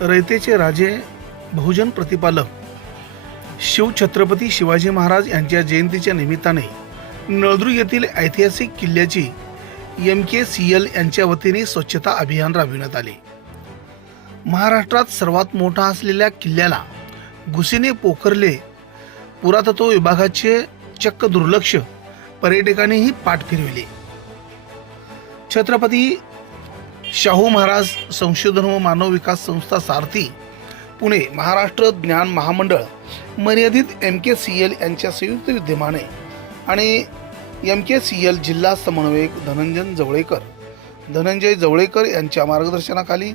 रयतेचे राजे बहुजन प्रतिपालक शिवछत्रपती शिवाजी महाराज यांच्या जयंतीच्या निमित्ताने नळदुर्ग येथील ऐतिहासिक किल्ल्याची एम के सी एल यांच्या वतीने स्वच्छता अभियान राबविण्यात आले. महाराष्ट्रात सर्वात मोठा असलेल्या किल्ल्याला घुसीने पोखरले पुरातत्व विभागाचे चक्क दुर्लक्ष पर्यटकांनीही पाठ फिरविले छत्रपती शाहू महाराज संशोधन व मानव विकास संस्था सारथी पुणे महाराष्ट्र ज्ञान महामंडळ मर्यादित एम के सी एल यांच्या संयुक्त विद्यमाने आणि एम के सी एल जिल्हा समन्वयक धनंजन जवळेकर. धनंजय जवळेकर यांच्या मार्गदर्शनाखाली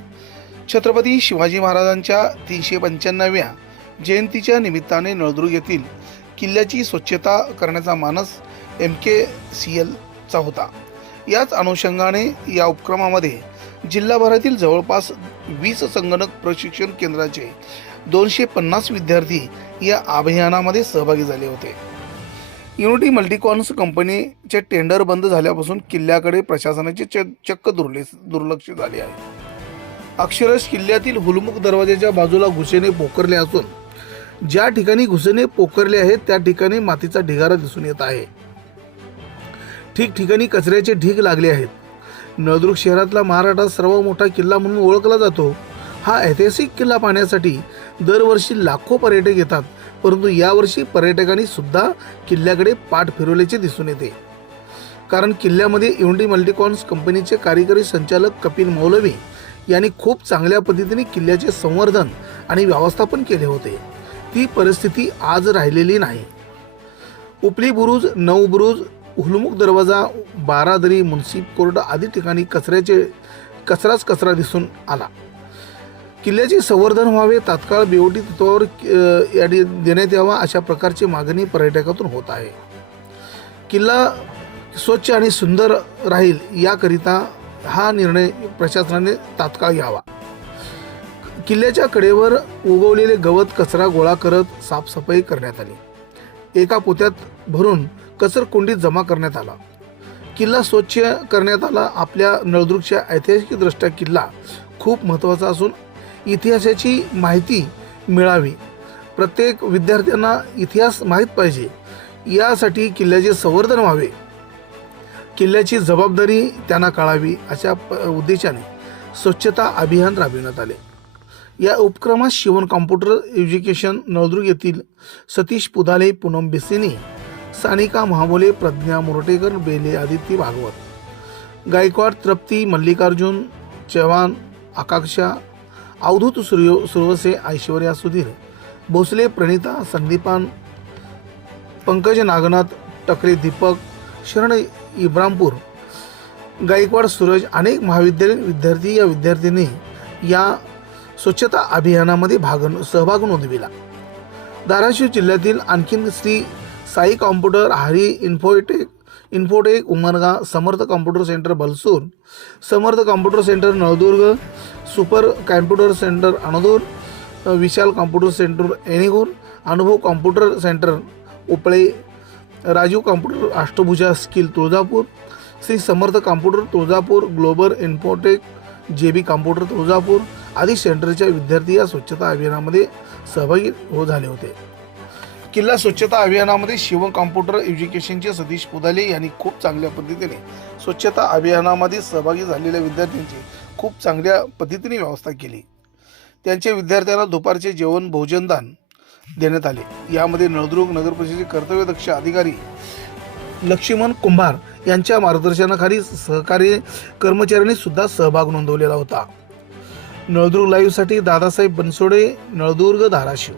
छत्रपती शिवाजी महाराजांच्या तीनशे पंच्याण्णव्या जयंतीच्या निमित्ताने नळदुर्ग येथील किल्ल्याची स्वच्छता करण्याचा मानस एम के सी एलचा होता. याच अनुषंगाने या उपक्रमामध्ये जिल्हाभरातील जवळपास वीस संगणक प्रशिक्षण केंद्राचे दोनशे पन्नास विद्यार्थी या अभियानामध्ये सहभागी झाले होते. युनिटी मल्टीकॉन्स कंपनीचे टेंडर बंद झाल्यापासून किल्ल्याकडे प्रशासनाचे च चक्क दुर्ले दुर्लक्ष झाले आहे. अक्षरश किल्ल्यातील हुलमुख दरवाजाच्या बाजूला घुसेने पोखरले असून ज्या ठिकाणी घुसेने पोखरले आहेत त्या ठिकाणी मातीचा ढिगारा दिसून येत आहे. ठिकठिकाणी कचऱ्याचे ढीग लागले आहेत. नळदुर्ग शहरातला महाराष्ट्रात सर्वात मोठा किल्ला म्हणून ओळखला जातो. हा ऐतिहासिक किल्ला पाहण्यासाठी दरवर्षी लाखो पर्यटक येतात परंतु यावर्षी पर्यटकांनी सुद्धा किल्ल्याकडे पाठ फिरवल्याचे दिसून येते. कारण किल्ल्यामध्ये युनिटी मल्टीकॉन्स कंपनीचे कार्यकारी संचालक कपिल मौलवी यांनी खूप चांगल्या पद्धतीने किल्ल्याचे संवर्धन आणि व्यवस्थापन केले होते. ती परिस्थिती आज राहिलेली नाही. उपली बुरुज नऊ बुरुज हुलमुख दरवाजा बारादरी मुन्सिप कोर्ट आदी ठिकाणी कचऱ्याचे कचराच कचरा दिसून आला. किल्ल्याचे संवर्धन व्हावे तात्काळ बिओटी तत्वावर यादी देण्यात यावा अशा प्रकारची मागणी पर्यटकातून होत आहे. किल्ला स्वच्छ आणि सुंदर राहील याकरिता हा निर्णय प्रशासनाने तात्काळ घ्यावा. किल्ल्याच्या कडेवर उगवलेले गवत कचरा गोळा करत साफसफाई करण्यात आली. एका पोत्यात भरून कचरकुंडीत जमा करण्यात आला. किल्ला स्वच्छ करण्यात आला. आपल्या नळदुर्गच्या ऐतिहासिकदृष्ट्या किल्ला खूप महत्त्वाचा असून इतिहासाची माहिती मिळावी. प्रत्येक विद्यार्थ्यांना इतिहास माहीत पाहिजे. यासाठी किल्ल्याचे संवर्धन व्हावे. किल्ल्याची जबाबदारी त्यांना कळावी अशा प उद्देशाने स्वच्छता अभियान राबविण्यात आले. या उपक्रमात शिवण कॉम्प्युटर एज्युकेशन नळदुर्ग येथील सतीश पुधाले पूनम बिसेनी सानिका महाबोले प्रज्ञा मुरटेकर बेले आदित्य भागवत. गायकवाड तृप्ती मल्लिकार्जुन चव्हाण आकांक्षा अवधूत सूर्य सुरवसे ऐश्वर्या सुधीर भोसले प्रणिता संदीपान पंकज नागनाथ टकरे दीपक शरण इब्रामपूर. गायकवाड सूरज अनेक महाविद्यालयीन विद्यार्थी या विद्यार्थिनी या स्वच्छता अभियानामध्ये भाग सहभाग नोंदविला. धाराशिव जिल्ह्यातील आणखीन Shri Sai computer Hari infotech infotech Umarga Samarth computer centre Balsur Samarth computer centre Naldurg super computer centre Andur Vishal computer centre Enigur Anubhav computer centre Uple Rajiv computer Ashtabhuja skill Tuljapur Shri Samarth computer Tuljapur global infotech J B computer Tuljapur आदी सेंटरच्या विद्यार्थी या स्वच्छता अभियानामध्ये सहभागी हो झाले होते. किल्ला स्वच्छता अभियानामध्ये शिवम कॉम्प्युटर एज्युकेशनचे सतीश पुदाले यांनी खूप चांगल्या पद्धतीने स्वच्छता अभियानामध्ये सहभागी झालेल्या विद्यार्थ्यांची खूप चांगल्या पद्धतीने व्यवस्था केली. त्यांच्या विद्यार्थ्यांना दुपारचे जेवण भोजनदान देण्यात आले. यामध्ये नळदुर्ग नगर परिषदेचे कर्तव्यदक्ष अधिकारी लक्ष्मण कुंभार यांच्या मार्गदर्शनाखाली सहकारी कर्मचाऱ्यांनी सुद्धा सहभाग नोंदवलेला होता. नळदुर्ग लाईव्हसाठी दादासाहेब बनसोडे नळदुर्ग धाराशिव.